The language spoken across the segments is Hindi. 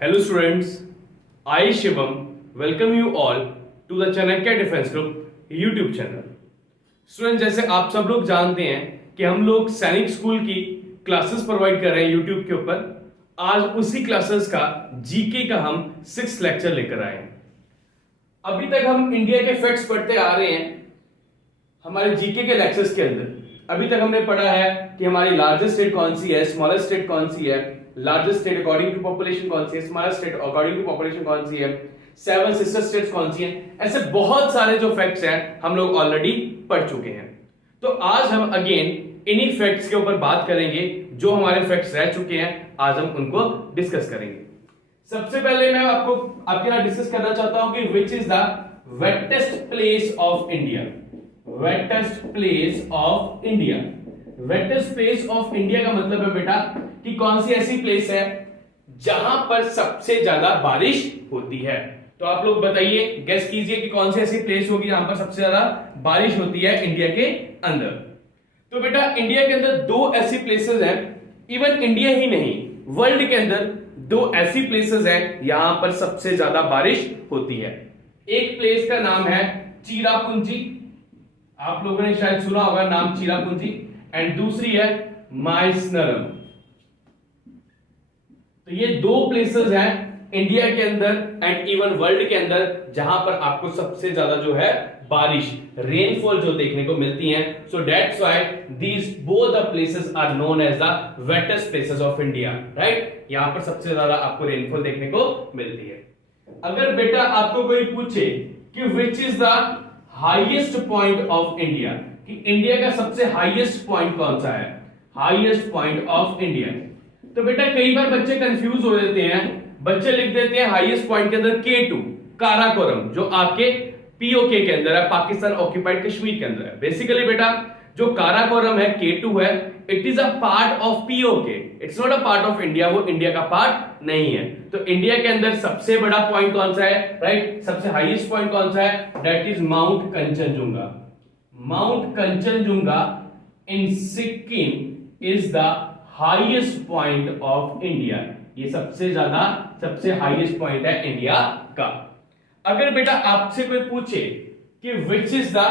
Hello students, I Shivam welcome you all to the Chanakya Defense Group YouTube channel. Student जैसे आप सब लोग जानते हैं कि हम लोग सैनिक स्कूल की क्लासेस प्रोवाइड कर रहे हैं YouTube के ऊपर। आज उसी क्लासेस का जीके का हम 6th लेक्चर लेकर आए हैं। अभी तक हम इंडिया के फैक्ट्स पढ़ते आ रहे हैं हमारे जीके के लेक्चर्स के अंदर। अभी तक हमने पढ़ा है कि हमारी लार्जेस्ट स्टेट कौन सी है, स्मॉलेस्ट स्टेट कौन सी है, largest state according to population कौन सी है, smallest state according to population कौन सी है, 7 सिस्टर स्टेट्स कौन सी हैं। ऐसे बहुत सारे जो फैक्ट्स हैं हम लोग ऑलरेडी पढ़ चुके हैं। तो आज हम अगेन इन्हीं फैक्ट्स के ऊपर बात करेंगे। जो हमारे फैक्ट्स रह चुके हैं आज हम उनको डिस्कस करेंगे। सबसे पहले मैं आपके साथ डिस्कस करना चाहता हूं कि which is the wettest place of India. Wettest place of India, wettest place of India का मतलब है बेटा कि कौन सी ऐसी प्लेस है जहां पर सबसे ज्यादा बारिश होती है। तो आप लोग बताइए, गेस कीजिए कि कौन सी ऐसी प्लेस होगी जहां पर सबसे ज्यादा बारिश होती है इंडिया के अंदर। तो बेटा इंडिया के अंदर दो ऐसी प्लेसेस हैं, इवन इंडिया ही नहीं वर्ल्ड के अंदर दो ऐसी प्लेसेस हैं यहां पर सबसे ज्यादा बारिश होती है। एक प्लेस का नाम है चिरापुंजी, आप लोगों ने शायद सुना होगा नाम चिरापुंजी, एंड दूसरी है माइसनरम। तो ये दो प्लेसेस हैं इंडिया के अंदर एंड इवन वर्ल्ड के अंदर जहां पर आपको सबसे ज्यादा जो है बारिश, रेनफॉल जो देखने को मिलती है। So that's why these both the places are known as the wettest places of India, right. यहां पर सबसे ज्यादा आपको रेनफॉल देखने को मिलती है। अगर बेटा आपको कोई पूछे कि which is the highest point of India, कि इंडिया का सबसे हाईएस्ट पॉइंट कौन सा है, हाईएस्ट पॉइंट ऑफ इंडिया, तो बेटा कई बार बच्चे कंफ्यूज हो जाते हैं। बच्चे लिख देते हैं हाईएस्ट पॉइंट के अंदर K2 काराकोरम, जो आपके पीओके के अंदर है, पाकिस्तान ऑक्यूपाइड कश्मीर के अंदर है। बेसिकली बेटा जो काराकोरम है, K2 है, it is a part of PoK, it's not a part of India, वो इंडिया का पार्ट नहीं है। तो इंडिया के अंदर सबसे बड़ा पॉइंट कौन सा है, राइट, सबसे हाईएस्ट पॉइंट कौन सा है, that is mount Kanchenjunga. Mount Kanchenjunga in Sikkim is the highest point of India. ये सबसे ज्यादा सबसे हाईएस्ट पॉइंट है इंडिया का। अगर बेटा आपसे कोई पूछे कि which is the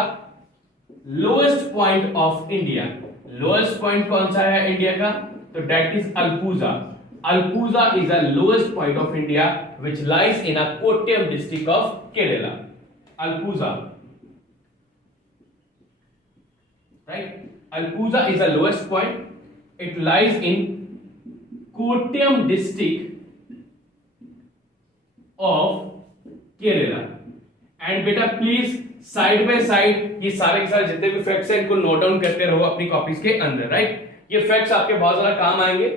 lowest point of India, lowest point कौन सा है इंडिया का, तो that is Alappuzha. Alappuzha is the lowest point of India which lies in a Kottayam district of Kerala. Alappuzha, right, Alappuzha is the lowest point, it lies in Kottayam district of Kerala। And बेटा प्लीज साइड बाय साइड ये सारे के सारे जितने भी फैक्ट्स हैं इनको नोट डाउन करते रहो अपनी कॉपीज के अंदर, राइट। ये फैक्ट्स आपके बहुत ज्यादा काम आएंगे।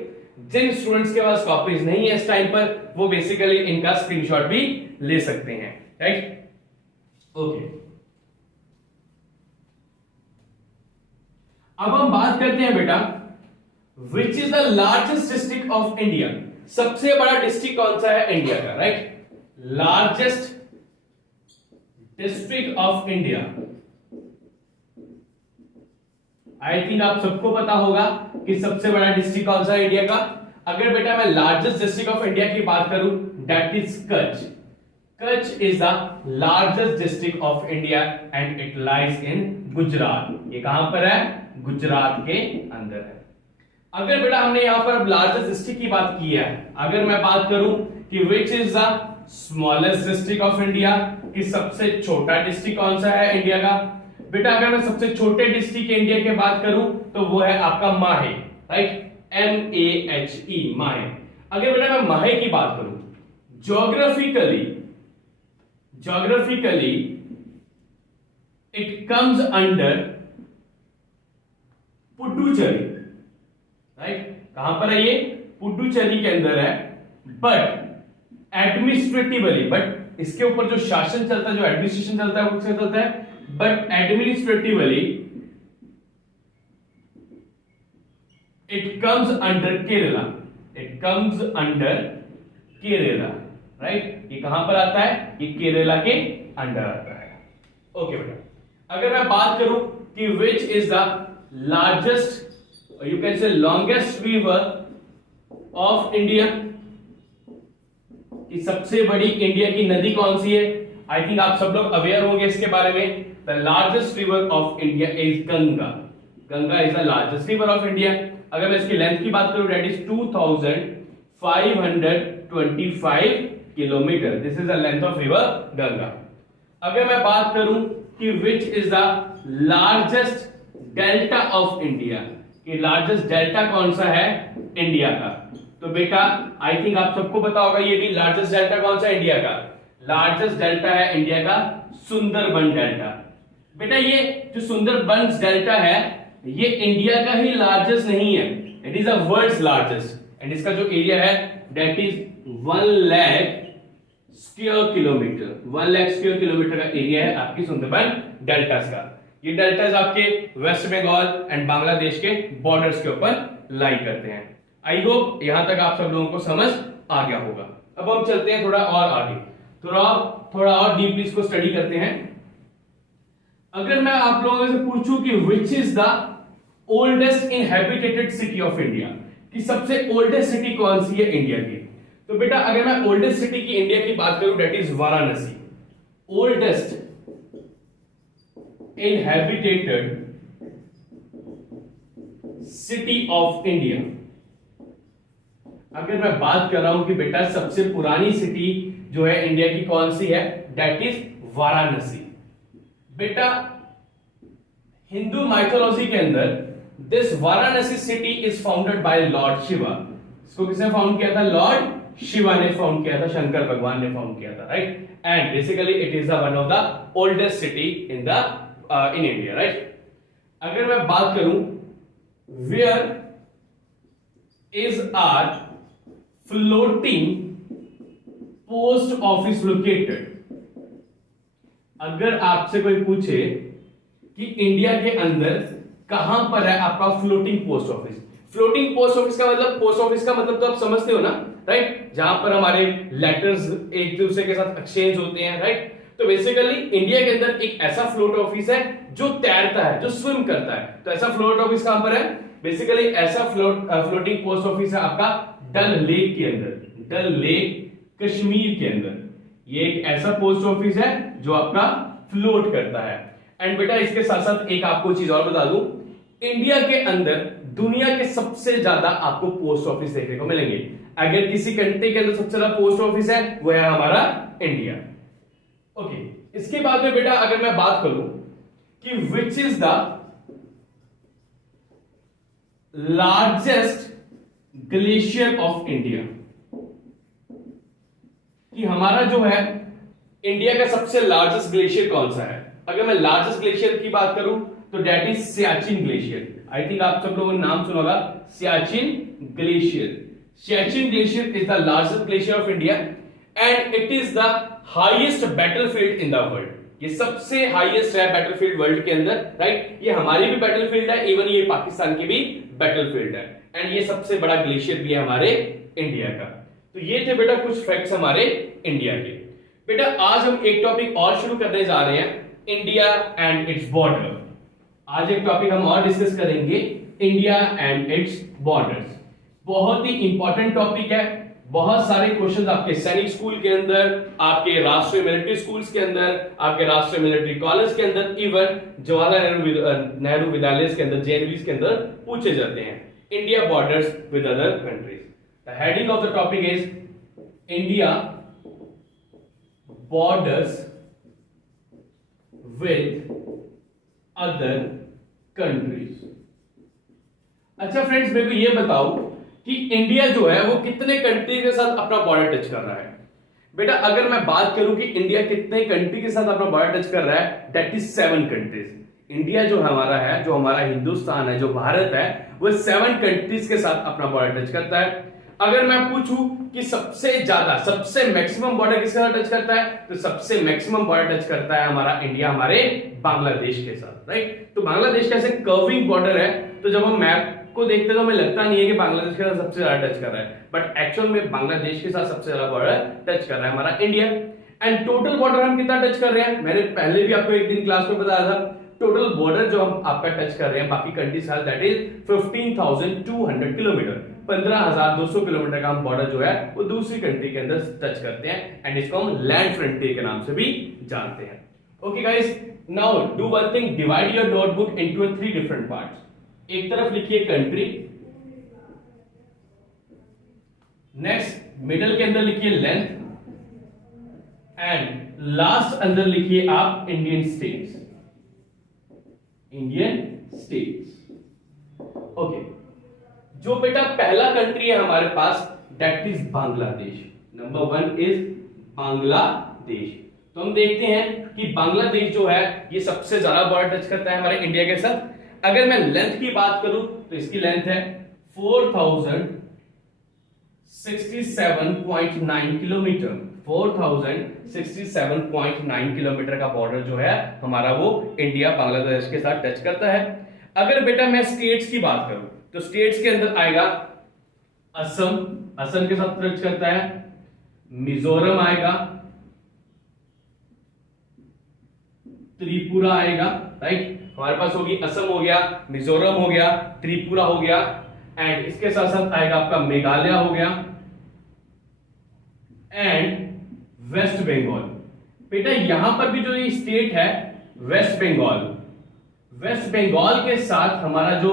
जिन स्टूडेंट्स के पास कॉपीज नहीं है इस टाइम पर, वो बेसिकली इनका स्क्रीनशॉट भी ले सकते हैं, राइट। ओके, अब हम बात करते हैं बेटा विच is the largest district of India. सबसे बड़ा डिस्ट्रिक्ट कौन सा है इंडिया का, right, largest district of India. I think आप सबको पता होगा कि सबसे बड़ा डिस्ट्रिक्ट कौन सा है इंडिया का। अगर बेटा मैं लार्जेस्ट डिस्ट्रिक्ट ऑफ इंडिया की बात करूं, that is Kutch. Kutch is the largest district of India and it lies इन गुजरात। ये कहां पर है, गुजरात के अंदर है। अगर बेटा हमने यहां पर लार्जेस्ट डिस्ट्रिक्ट की बात की है, अगर मैं बात करूं कि which is the smallest district of India, कि सबसे छोटा डिस्ट्रिक्ट कौन सा है इंडिया का, बेटा अगर मैं सबसे छोटे डिस्ट्रिक्ट इंडिया की बात करूं तो वो है आपका माहे, राइट, MAHE, माहे। अगर बेटा मैं माहे की बात करूं, geographically it comes under Puducherry, right, कहां पर है ये, पुडुचेरी के अंदर है। बट एडमिनिस्ट्रेटिवली, बट इसके ऊपर जो शासन चलता है, जो एडमिनिस्ट्रेशन चलता है वो किसका चलता है, but administratively it comes under Kerala, it comes under Kerala, right. ये कहां पर आता है, ये केरला के अंडर आता है। ओके बेटा, अगर मैं बात करूं कि which is the largest, you can say longest river of India, कि सबसे बड़ी इंडिया की नदी कौन सी है? आई थिंक आप सब लोग अवेयर होंगे इसके बारे में। The largest river of India is Ganga. Ganga is the largest river of India. अगर मैं इसकी लेंथ की बात करूं, that is 2525 kilometre. This is the length of river Ganga. अगर मैं बात करूं कि which is the largest delta of India, कि लार्जेस्ट डेल्टा कौन सा है इंडिया का, तो बेटा आई थिंक आप सबको पता होगा ये भी, लार्जेस्ट डेल्टा कौन सा इंडिया का? लार्जेस्ट डेल्टा है इंडिया का सुंदरबन डेल्टा। बेटा ये जो सुंदरबन डेल्टा है ये इंडिया का ही लार्जेस्ट नहीं है, it is a world's largest, and इसका जो एरिया है that is 1 lakh square kilometre. 1 lakh square kilometre का एरिया है आपकी सुंदरबन डेल्टास का। ये डेल्टास आपके वेस्ट बंगाल एंड बांग्लादेश के बॉर्डर्स के ऊपर लाई करते हैं। आई होप यहां तक आप सब लोगों को समझ आ गया होगा। अब हम चलते हैं थोड़ा और आगे, थोड़ा और डीपली इसको स्टडी करते हैं। अगर मैं आप लोगों से पूछूं कि which is the oldest inhabited city of India, कि सबसे ओल्डेस्ट सिटी कौन सी है इंडिया की, तो बेटा अगर मैं ओल्डेस्ट सिटी की इंडिया की बात करूं that is Varanasi. Oldest inhabited city of India. अगर मैं बात कर रहा हूं कि बेटा सबसे पुरानी सिटी जो है इंडिया की कौन सी है, दैट इज वाराणसी। बेटा हिंदू माइथोलॉजी के अंदर this Varanasi city is founded by Lord Shiva. इसको किसने फाउंड किया था? लॉर्ड शिवा ने फाउंड किया था, शंकर भगवान ने फाउंड किया था, right. And basically it is one of the oldest city in India, right. अगर मैं बात करूं where is our floating post office located, अगर आपसे कोई पूछे कि इंडिया के अंदर कहां पर है आपका floating post office, floating post office का मतलब, पोस्ट ऑफिस का मतलब तो आप समझते हो ना, राइट, जहां पर हमारे लेटर्स एक दूसरे के साथ एक्सचेंज होते हैं, राइट। तो बेसिकली इंडिया के अंदर एक ऐसा फ्लोट ऑफिस है जो तैरता है, जो स्विम करता है। तो ऐसा फ्लोट ऑफिस कहां पर है? बेसिकली ऐसा फ्लोटिंग पोस्ट ऑफिस है आपका डल लेक के अंदर, डल लेक कश्मीर के अंदर। ये एक ऐसा पोस्ट ऑफिस है जो आपका फ्लोट करता है। एंड बेटा इसके साथ साथ एक आपको चीज और बता दूं, इंडिया के अंदर दुनिया के सबसे ज्यादा आपको पोस्ट ऑफिस देखने को मिलेंगे। अगर किसी कंट्री के अंदर सबसे ज्यादा पोस्ट ऑफिस है वो है हमारा इंडिया। ओके, इसके बाद में बेटा अगर मैं बात करूं कि which is the largest glacier of India, कि हमारा जो है इंडिया का सबसे लार्जेस्ट ग्लेशियर कौन सा है। अगर मैं लार्जेस्ट ग्लेशियर की बात करूं तो that is Siachen glacier. I think आप सब लोगों ने नाम सुना होगा Siachen glacier. Siachen glacier is the largest glacier of India and it is the highest battlefield in the world. ये सबसे हाईएस्ट है बैटलफील्ड वर्ल्ड के अंदर, राइट। ये हमारी भी बैटलफील्ड है, इवन ये पाकिस्तान की भी बैटलफील्ड है, एंड ये सबसे बड़ा ग्लेशियर भी है हमारे इंडिया का। तो ये थे बेटा कुछ फैक्ट्स हमारे इंडिया के। बेटा आज हम एक टॉपिक और शुरू करने जा रहे हैं, इंडिया एंड इट्स बॉर्डर। आज एक टॉपिक हम और डिस्कस करेंगे, इंडिया एंड इट्स बॉर्डर्स। बहुत ही इंपॉर्टेंट टॉपिक है, बहुत सारे क्वेश्चंस आपके सैनिक स्कूल के अंदर, आपके राष्ट्रीय मिलिट्री स्कूल्स के अंदर, आपके राष्ट्रीय मिलिट्री कॉलेज के अंदर, इवन जवाहरलाल नेहरू विद्यालय के अंदर, जेएनवीज के अंदर पूछे जाते हैं। India borders with other countries. The heading of the topic is India borders with other countries। अच्छा फ्रेंड्स, मेरे को ये बताओ कि इंडिया जो है वो कितने कंट्री के साथ अपना बॉर्डर टच कर रहा है। बेटा अगर मैं बात करूं कि इंडिया कितने कंट्री के साथ अपना बॉर्डर टच कर रहा है, दैट इज 7 कंट्रीज। इंडिया जो हमारा है, जो हमारा हिंदुस्तान है, जो भारत है, वो 7 कंट्रीज के साथ अपना बॉर्डर टच करता है। अगर मैं पूछूं कि सबसे ज्यादा, सबसे मैक्सिमम बॉर्डर किसके साथ टच करता है, तो सबसे मैक्सिमम बॉर्डर टच करता है हमारा इंडिया हमारे बांग्लादेश के साथ, राइट। तो बांग्लादेश कैसे कर्विंग बॉर्डर है, तो जब हम मैप को देखते हैं तो हमें लगता नहीं है कि बांग्लादेश के साथ सबसे ज्यादा टच कर रहा है, बट एक्चुअल में बांग्लादेश के साथ सबसे ज्यादा बॉर्डर टच कर रहा है हमारा इंडिया। एंड टोटल बॉर्डर हम कितना टच कर रहे हैं, मैंने पहले भी आपको एक दिन क्लास में बताया था, टोटल बॉर्डर जो हम आपका टच कर रहे हैं बाकी कंट्रीज के साथ, दैट इज 15,200 किलोमीटर। 15,200 किलोमीटर का हम बॉर्डर जो है वो दूसरी कंट्री के अंदर टच करते हैं, एंड इसको हम लैंड फ्रंटियर के नाम से भी जानते हैं। Okay guys, now do one thing, divide your notebook into 3 different parts. एक तरफ लिखिए कंट्री, नेक्स्ट मिडल के अंदर लिखिए लेंथ, एंड लास्ट अंदर लिखिए आप Indian states. Indian states. Okay, जो बेटा पहला कंट्री है हमारे पास that is Bangladesh. Number 1 is Bangladesh. तो हम देखते हैं कि बांग्लादेश जो है ये सबसे ज्यादा बॉर्डर टच करता है हमारे इंडिया के साथ। अगर मैं लेंथ की बात करूं तो इसकी लेंथ है 4067.9 किलोमीटर। 4067.9 किलोमीटर का बॉर्डर जो है हमारा वो इंडिया बांग्लादेश के साथ टच करता है। अगर बेटा मैं स्टेट्स की बात करूं तो स्टेट्स के अंदर आएगा असम, असम के साथ टच करता है, मिजोरम आएगा, त्रिपुरा आएगा, राइट। हमारे पास होगी असम हो गया, मिजोरम हो गया, त्रिपुरा हो गया, एंड इसके साथ साथ आएगा आपका मेघालय हो गया एंड वेस्ट बंगाल। बेटा यहां पर भी जो ये स्टेट है वेस्ट बंगाल, वेस्ट बंगाल के साथ हमारा जो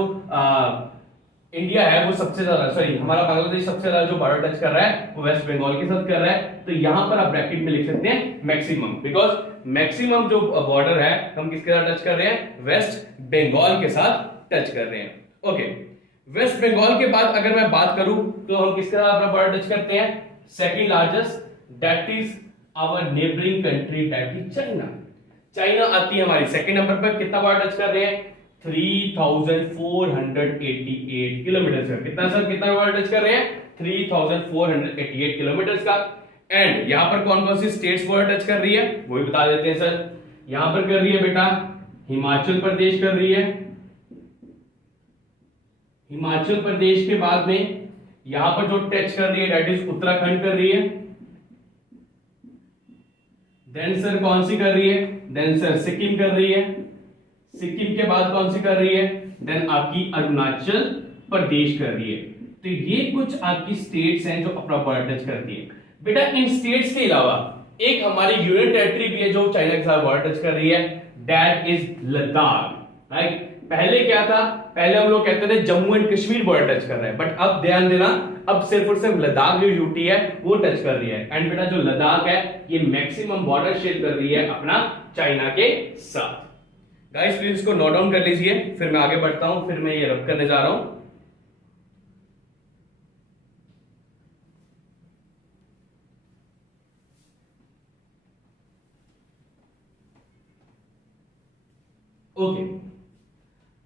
इंडिया है वो सबसे ज्यादा, सॉरी हमारा बांग्लादेश सबसे ज्यादा जो बॉर्डर टच कर रहा है वो वेस्ट बंगाल के साथ कर रहा है। तो यहां पर आप ब्रैकेट में लिख सकते हैं मैक्सिमम, बिकॉज मैक्सिमम जो बॉर्डर है हम किसके साथ टच कर रहे हैं, वेस्ट बंगाल के साथ टच कर रहे हैं। ओके, वेस्ट बंगाल के बाद अगर मैं बात करूं तो हम किसके साथ अपना बॉर्डर टच करते हैं, second largest that is our neighbouring country that is China. China आती है हमारी सेकंड नंबर पर। कितना बॉर्डर टच कर रहे हैं, 3488 किलोमीटर का। कितना सर, कितना बॉर्डर टच कर रहे हैं, 3488 किलोमीटर का। एंड यहां पर कौन कौन सी स्टेट्स बॉर्डर टच कर रही है वो भी बता देते हैं सर। यहां पर कर रही है बेटा हिमाचल प्रदेश कर रही है, हिमाचल प्रदेश के बाद में यहां पर जो टच कर रही है दैट इज उत्तराखंड कर रही है। देन सर कौन सी कर रही है, देन सर सिक्किम कर रही है, सिक्किम के बाद कौन सी कर रही है, देन आपकी अरुणाचल प्रदेश कर रही है। तो ये कुछ आपकी स्टेट्स हैं जो अपना बॉर्डर टच करती है। बेटा इन स्टेट्स के अलावा एक हमारी यूनियन टेरिटरी भी है जो चाइना के साथ बॉर्डर टच कर रही है, दैट इज लद्दाख, राइट। पहले क्या था, पहले हम लोग कहते थे Jammu and Kashmir border touch कर रहा है, बट अब ध्यान देना अब सिर्फ और सिर्फ लद्दाख जो यूटी है वो टच कर रही है। एंड बेटा जो लद्दाख है ये मैक्सिमम बॉर्डर शेयर कर रही है अपना चाइना के साथ। गाइस प्लीज इसको नोट डाउन कर लीजिए, फिर मैं आगे बढ़ता हूं, फिर मैं ये रब करने जा रहा हूं। ओके,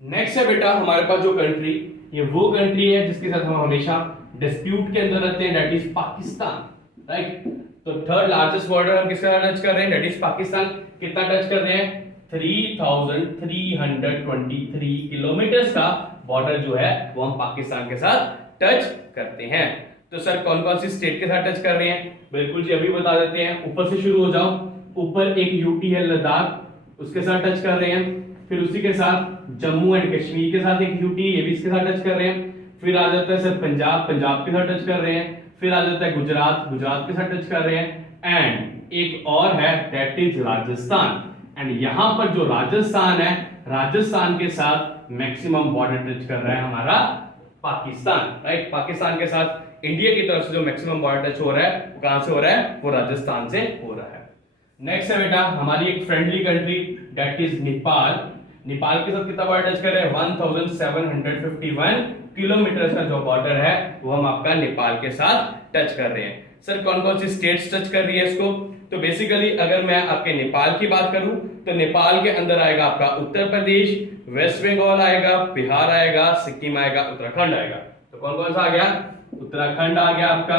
नेक्स्ट है बेटा हमारे पास जो कंट्री, ये वो कंट्री है जिसके साथ हम हमेशा डिस्प्यूट के अंदर रहते हैं, दैट इज पाकिस्तान, राइट। तो थर्ड लार्जेस्ट बॉर्डर हम किसका टच कर रहे हैं, दैट इज पाकिस्तान। कितना टच कर रहे हैं, 3323 किलोमीटर का बॉर्डर जो है वो हम पाकिस्तान के साथ टच करते हैं। तो सर कौन कौन सी स्टेट के साथ टच कर रहे हैं, बिल्कुल जी अभी बता देते हैं। ऊपर से शुरू हो जाओ, ऊपर एक यूटी है लद्दाख, उसके साथ टच कर रहे हैं। फिर उसी के साथ जम्मू एंड कश्मीर के साथ एक यूटी, ये भी इसके साथ टच कर रहे हैं। फिर आ जाता है सर पंजाब, पंजाब के साथ टच कर रहे हैं। फिर आ जाता है गुजरात, गुजरात के साथ टच कर रहे हैं। एंड एक और है दैट इज राजस्थान। एंड यहां पर जो राजस्थान है, राजस्थान के साथ मैक्सिमम बॉर्डर टच कर रहा है हमारा पाकिस्तान, राइट। पाकिस्तान के साथ इंडिया की तरफ से जो मैक्सिमम बॉर्डर टच हो रहा है वो कहां से हो रहा है, वो राजस्थान से हो रहा है। नेक्स्ट है बेटा हमारी एक friendly country that is Nepal. Nepal के साथ कितना बॉर्डर टच कर रहे हैं, 1751 किलोमीटर का जो बॉर्डर है वो हम आपका नेपाल के साथ टच कर रहे हैं। सर कौन कौन सी स्टेट्स टच कर रही है इसको, तो बेसिकली अगर मैं आपके नेपाल की बात करूं तो नेपाल के अंदर आएगा आपका उत्तर प्रदेश, वेस्ट बंगाल आएगा, बिहार आएगा, सिक्किम आएगा, उत्तराखंड आएगा। तो कौन कौन सा आ गया, उत्तराखंड आ गया आपका,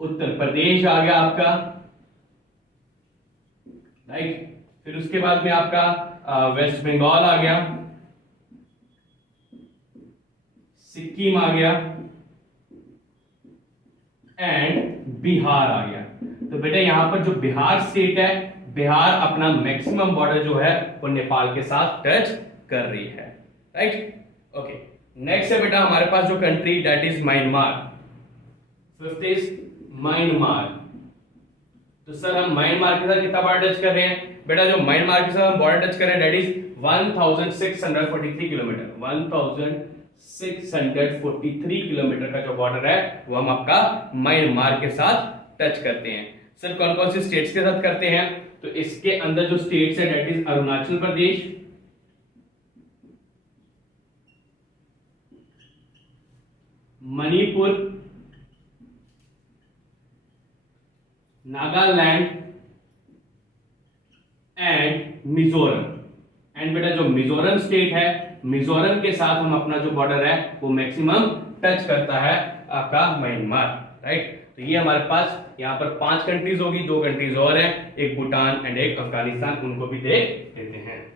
उत्तर प्रदेश आ गया आपका, राइट। फिर उसके बाद में आपका वेस्ट बंगाल आ गया, सिक्किम आ गया एंड बिहार आ गया। तो बेटा यहां पर जो बिहार स्टेट है, बिहार अपना मैक्सिमम बॉर्डर जो है वो नेपाल के साथ टच कर रही है, राइट। ओके, नेक्स्ट है बेटा हमारे पास जो country, that is Myanmar. Fifth is Myanmar. तो सर हम म्यांमार के साथ कितना बॉर्डर टच कर रहे हैं? बेटा जो म्यांमार के साथ हम बॉर्डर टच कर रहे हैं दैट इज 1643 किलोमीटर। 1643 किलोमीटर का जो बॉर्डर है वो हम आपका म्यांमार के साथ टच करते हैं। सर कौन कौन से स्टेट्स के साथ करते हैं? तो इसके अंदर जो स्टेट्स है that is Arunachal Pradesh, Manipur, Nagaland and Mizoram. And बेटा जो मिजोरम स्टेट है, मिजोरम के साथ हम अपना जो बॉर्डर है वो मैक्सिमम टच करता है आपका म्यांमार, राइट। तो ये हमारे पास यहाँ पर 5 कंट्रीज होगी, 2 कंट्रीज और हैं, एक भूटान एंड एक अफगानिस्तान, उनको भी देख लेते हैं।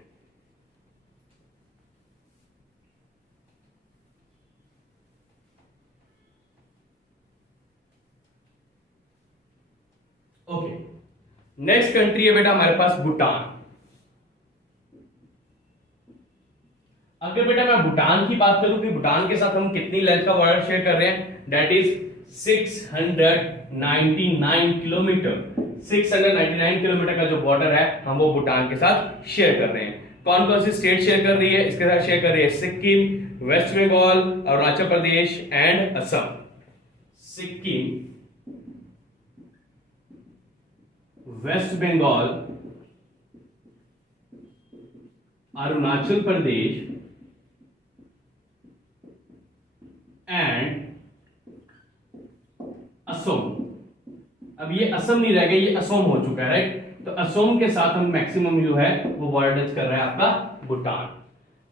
ओके, नेक्स्ट कंट्री है बेटा हमारे पास भूटान। अगर बेटा मैं भूटान की बात करूं कि भूटान के साथ हम कितनी लेंथ का बॉर्डर शेयर कर रहे हैं, दैट इज 699 किलोमीटर। 699 किलोमीटर का जो बॉर्डर है हम वो भूटान के साथ शेयर कर रहे हैं। कौन कौन सी स्टेट शेयर कर रही है? इसके साथ शेयर कर रही है Sikkim, West Bengal, Arunachal Pradesh and Assam. Sikkim, West Bengal, Arunachal Pradesh and Assam. अब ये असम नहीं रह गया, ये असम हो चुका है, राइट। तो असम के साथ हम मैक्सिमम जो है वो बॉर्डर टच कर रहे हैं आपका भूटान।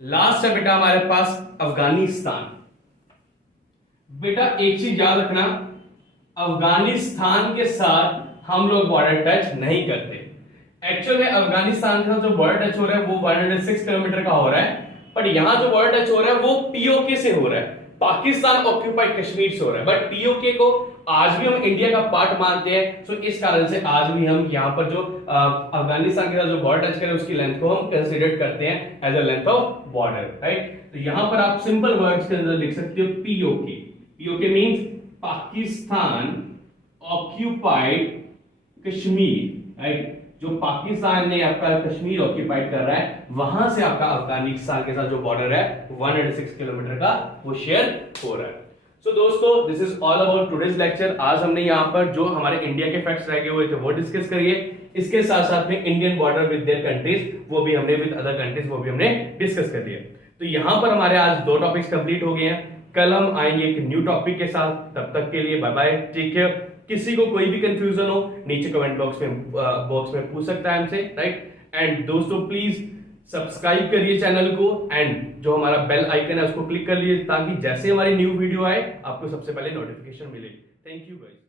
लास्ट है बेटा हमारे पास अफगानिस्तान। बेटा एक चीज याद रखना, अफगानिस्तान के साथ हम लोग बॉर्डर टच नहीं करते। एक्चुअल में अफगानिस्तान के साथ जो बॉर्डर टच हो रहा है वो 106 किलोमीटर का हो रहा है, पर यहां जो बॉर्डर टच हो रहा है वो पीओके से हो रहा है, पाकिस्तान ऑक्यूपाइड कश्मीर से हो रहा है। बट पीओके को आज भी हम इंडिया का पार्ट मानते हैं, सो इस कारण से आज भी हम यहाँ पर जो अफगानिस्तान के साथ जो बॉर्डर टच करें उसकी लेंथ को हम कंसीडर करते हैं as a length of border, right. तो यहां पर आप सिंपल वर्ड्स के अंदर लिख सकते हो PoK. PoK means Pakistan occupied Kashmir, right. जो पाकिस्तान ने आपका कश्मीर ऑक्यूपाइड कर रहा है वहां से आपका अफगानिस्तान के साथ जो बॉर्डर है 106 किलोमीटर का वो शेयर हो रहा है। सो दोस्तों this is all about today's lecture. आज हमने यहाँ पर जो हमारे इंडिया के फैक्ट्स रह गए हुए थे वो डिस्कस करिए। इसके साथ साथ में Indian border with their countries वो भी हमने विद अदर कंट्रीज वो भी हमने डिस्कस कर दिया। तो यहाँ पर हमारे आज 2 टॉपिक्स कंप्लीट हो गए हैं। कल हम आएंगे एक न्यू टॉपिक के साथ, तब तक के लिए बाय बाय, टेक केयर। किसी को कोई भी कंफ्यूजन हो नीचे कमेंट बॉक्स में पूछ सकता है हमसे, राइट। एंड दोस्तों प्लीज सब्सक्राइब करिए चैनल को एंड जो हमारा बेल आइकन है उसको क्लिक कर लीजिए ताकि जैसे हमारी न्यू वीडियो आए आपको सबसे पहले नोटिफिकेशन मिले। Thank you guys.